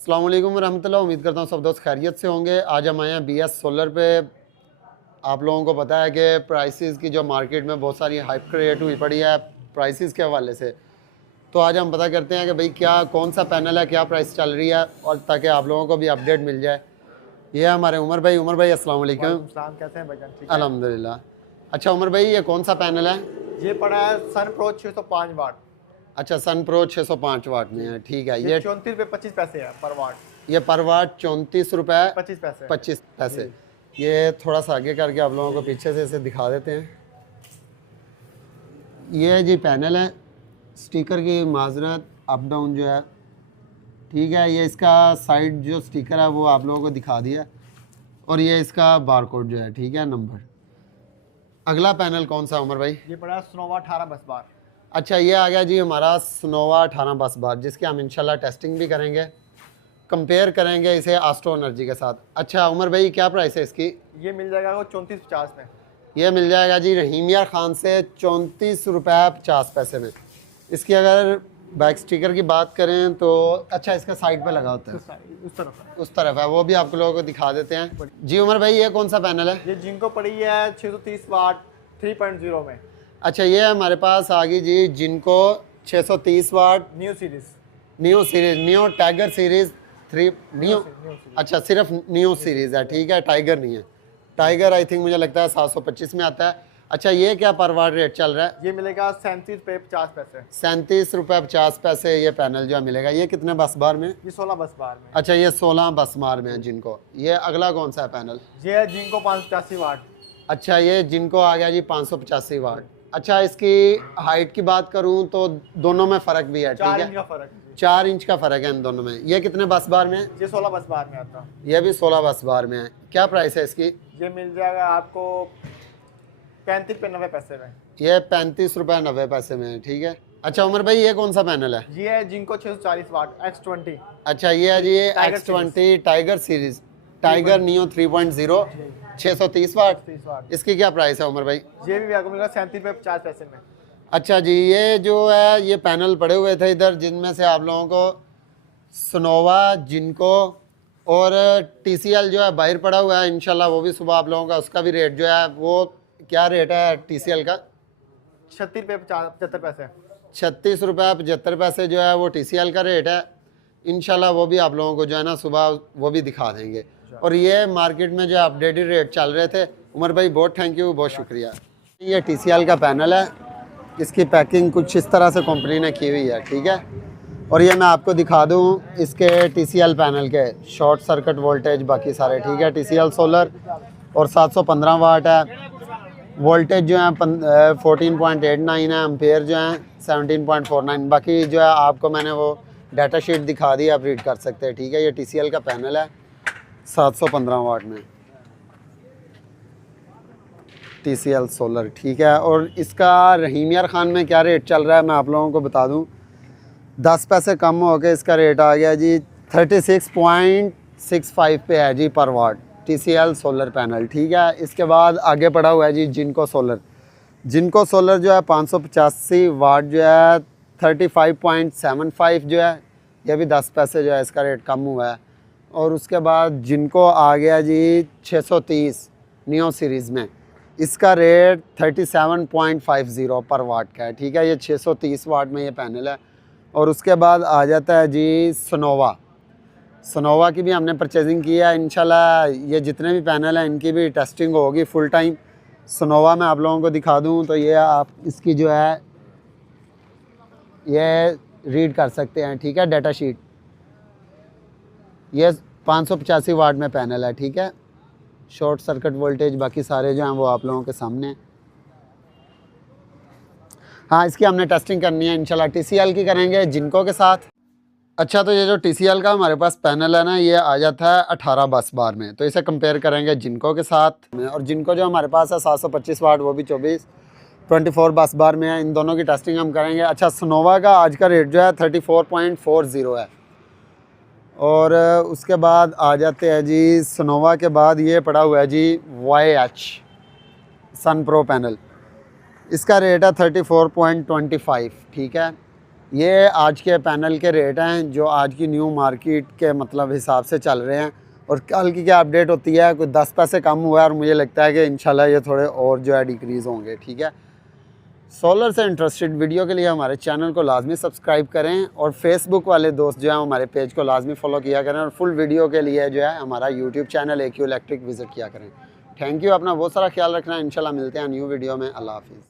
अस्सलाम वालेकुम रहमतुल्लाह। उम्मीद करता हूँ सब दोस्त खैरियत से होंगे। आज हम आए हैं BS सोलर पे। आप लोगों को पता है कि प्राइसेस की जो मार्केट में बहुत सारी हाइप क्रिएट हुई पड़ी है प्राइसेस के हवाले से, तो आज हम पता करते हैं कि भाई क्या कौन सा पैनल है, क्या प्राइस चल रही है, और ताकि आप लोगों को भी अपडेट मिल जाए। ये है हमारे उमर भाई अस्सलाम वालेकुम। कैसे हैं भाईजान? ठीक है अल्हम्दुलिल्लाह। अच्छा उमर भाई, ये कौन सा पैनल है? ये पड़ा है सन प्रो 605 वाट। अच्छा, सन प्रो 605 वाट में है, ठीक है। ये 34 रुपये 25 पैसे है पर वाट। ये पर वाट 34 रुपये 25 पैसे। ये थोड़ा सा आगे करके आप लोगों को पीछे से इसे दिखा देते हैं। ये जी पैनल है, स्टिकर की माजरत अप डाउन जो है, ठीक है। ये इसका साइड जो स्टिकर है वो आप लोगों को दिखा दिया, और ये इसका बारकोड जो है, ठीक है, नंबर। अगला पैनल कौन सा उमर भाई? ये पड़ा है सोनोवा 18 बस बार। अच्छा, ये आ गया जी हमारा सोनोवा 18 बस बार, जिसकी हम इंशाल्लाह टेस्टिंग भी करेंगे, कंपेयर करेंगे इसे आस्ट्रो एनर्जी के साथ। अच्छा उमर भाई, क्या प्राइस है इसकी? ये मिल जाएगा वो 3450 में। ये मिल जाएगा जी रहीम यार खान से 34 रुपये 50 पैसे में। इसकी अगर बैक स्टिकर की बात करें तो अच्छा, इसका साइड पे लगा होता है, उस तरफ है, वो भी आप लोगों को दिखा देते हैं। जी उमर भाई, ये कौन सा पैनल है? ये जिनको पड़ी है 630 वाट 3.0 में। अच्छा, ये हमारे पास आ गई जी जिनको 630 watt new series, neo tiger series 3 neo. अच्छा, सिर्फ नियो सीरीज़ है, ठीक है, टाइगर नहीं है। टाइगर आई थिंक मुझे लगता है 725 में आता है। अच्छा, ये क्या पर वाट रेट चल रहा है? ये मिलेगा 37 रुपये 50 पैसे। 37 रुपये 50 पैसे ये पैनल जो है मिलेगा। ये कितने बस बार में? ये 16 बस बार में। अच्छा, ये 16 बस बार में है जिनको। ये अगला कौन सा है पैनल? ये है जिनको 585 वाट। अच्छा, ये जिनको आ गया जी 585 वाट। अच्छा, इसकी हाइट की बात करूँ तो दोनों में फ़र्क भी है, ठीक 4 है, इंच का फर्क। 4 इंच का फ़र्क है इन दोनों में। ये कितने बस बार में है? ये 16 बस बार में आता है। ये भी 16 बस बार में है। क्या प्राइस है इसकी? ये मिल जाएगा आपको 35 रुपये 90 पैसे में। ये 35 रुपये 90 पैसे में है, ठीक है। अच्छा उमर भाई, ये कौन सा पैनल है? ये है जिनको 640 वाट X20। अच्छा, ये है जी tiger X20 tiger series, tiger neo 3.0 630 watt. 30 watt. इसकी क्या प्राइस है उमर भाई? ये भी आपको मिलेगा 37 रुपये 50 पैसे में। अच्छा जी, ये जो है ये पैनल पड़े हुए थे इधर, जिनमें से आप लोगों को सोनोवा, जिनको और TCL जो है बाहर पड़ा हुआ है। इंशाल्लाह वो भी सुबह आप लोगों का उसका भी रेट जो है, वो क्या रेट है TCL का? 36 रुपये 75 पैसे। 36 रुपये 75 पैसे जो है वो TCL का रेट है। इंशाल्लाह वो भी आप लोगों को जो है ना सुबह वो भी दिखा देंगे। और ये मार्केट में जो अपडेटेड रेट चल रहे थे। उमर भाई बहुत थैंक यू, बहुत शुक्रिया। ये TCL का पैनल है, इसकी पैकिंग कुछ इस तरह से कंपनी ने की हुई है, ठीक है। और ये मैं आपको दिखा दूँ इसके TCL पैनल के शॉर्ट सर्किट वोल्टेज बाकी सारे, ठीक है। TCL सोलर और 715 वाट है। वोल्टेज जो है 14.89 है। एम्पेयर जो है 17.49। बाकी जो है आपको मैंने वो डाटा शीट दिखा दी, आप रीड कर सकते हैं, ठीक है। ये TCL का पैनल है 715 वाट में, TCL सोलर, ठीक है। और इसका रहीम यार खान में क्या रेट चल रहा है मैं आप लोगों को बता दूं। 10 पैसे कम हो के इसका रेट आ गया जी 36.65 पे है जी पर वाट, TCL सोलर पैनल, ठीक है। इसके बाद आगे पड़ा हुआ है जी जिनको सोलर। जिनको सोलर जो है 585 वाट जो है 35.75 जो है, यह भी 10 पैसे जो है इसका रेट कम हुआ है। और उसके बाद जिनको आ गया जी 630 नियो सीरीज़ में, इसका रेट 37.50 पर वाट का है, ठीक है। ये 630 वाट में ये पैनल है। और उसके बाद आ जाता है जी सोनोवा। सोनोवा की भी हमने परचेजिंग की है। इंशाल्लाह ये जितने भी पैनल हैं इनकी भी टेस्टिंग होगी फुल टाइम। सोनोवा में आप लोगों को दिखा दूं तो ये आप इसकी जो है ये रीड कर सकते हैं, ठीक है, डाटा शीट। ये 585 वाट में पैनल है, ठीक है। शॉर्ट सर्किट वोल्टेज बाकी सारे जो हैं वो आप लोगों के सामने। हाँ, इसकी हमने टेस्टिंग करनी है इंशाल्लाह, TCL की करेंगे जिनको के साथ। अच्छा, तो ये जो TCL का हमारे पास पैनल है ना, ये आ जाता है 18 बस बार में, तो इसे कंपेयर करेंगे जिनको के साथ में। और जिनको जो हमारे पास है 725 वाट, वो भी 24 बस बार में है। इन दोनों की टेस्टिंग हम करेंगे। अच्छा, सोनोवा का आज का रेट जो है 34.40 है। और उसके बाद आ जाते हैं जी सोनोवा के बाद ये पड़ा हुआ है जी YH सन प्रो पैनल। इसका रेट है 34.25, ठीक है। ये आज के पैनल के रेट हैं जो आज की न्यू मार्केट के मतलब हिसाब से चल रहे हैं, और कल की क्या अपडेट होती है, कोई 10 पैसे कम हुआ है और मुझे लगता है कि इंशाल्लाह ये थोड़े और जो है डिक्रीज़ होंगे। ठीक है, सोलर से इंटरेस्टेड वीडियो के लिए हमारे चैनल को लाजमी सब्सक्राइब करें, और फेसबुक वाले दोस्त जो हैं हमारे पेज को लाजमी फॉलो किया करें, और फुल वीडियो के लिए जो है हमारा YouTube channel AQ electric visit किया करें। थैंक यू, अपना बहुत सारा ख्याल रखना। इंशाल्लाह मिलते हैं न्यू वीडियो में। अल्लाह हाफिज़।